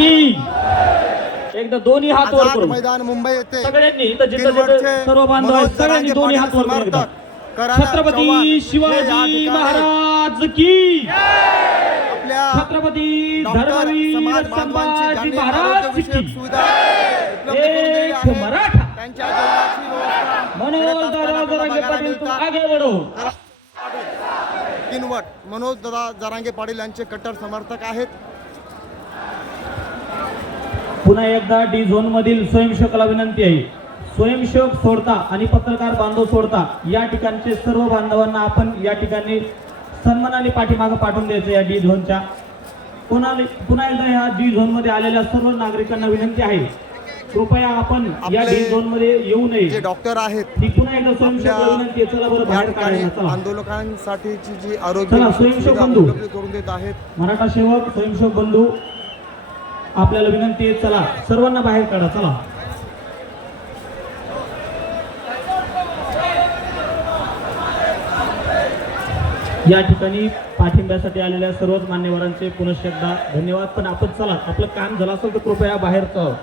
की एकदा दोन्ही हात वर करून. मैदान मुंबई येथे सगळ्यांनी इथं जिथं जिथं सर्व बांधव आहेत सगळ्यांनी दोन्ही हात वर करून. एकदा. चव्हाण छत्रपती शिवाजी महाराज की आपल्या छत्रपती डॉक्टर धर्मवीर समाज बांधवांची संभाजी ज्यांनी महाराज आरोग्यविषयक की. सुविधा उपलब्ध करून दिलेल्या एक आहेत. मराठा. त्यांच्या जेवणाची व्यवस्था मनोज करत असताना दादा आपल्याला जरांगे बघायला पाटील तुम मिळतात. आगे किनवट. मनोज दादा जरांगे पाटील यांचे कट्टर समर्थक आहेत. पुन्हा एकदा डी झोन मधील स्वयंसेवकाला विनंती आहे. स्वयंसेवक सोडता आणि पत्रकार बांधव सोडता या ठिकाणचे सर्व बांधवांना आपण या ठिकाणी सन्मानाने पाठीमागे पाठवून द्यायचं या डी झोनच्या पुन्हा पुन्हा एकदा ह्या डी झोनमध्ये आलेल्या सर्व नागरिकांना विनंती आहे. कृपया आपण या डी झोनमध्ये येऊ नये. डॉक्टर आहेत ही पुन्हा एकदा स्वयंसेवकाला विनंती आहे. चला बरं या बाहेर काढायला आंदोलकांसाठीची जी चला, स्वयंसेवक बंधू. करून देत आहेत. मराठा सेवक स्वयंसेवक बंधू. आपल्याला विनंती आहे चला सर्वांना बाहेर काढा चला. या ठिकाणी पाठिंब्यासाठी आलेल्या सर्वच मान्यवरांचे पुनश्च एकदा धन्यवाद. पण आपण चला आपलं काम झालं असेल तर कृपया बाहेर चला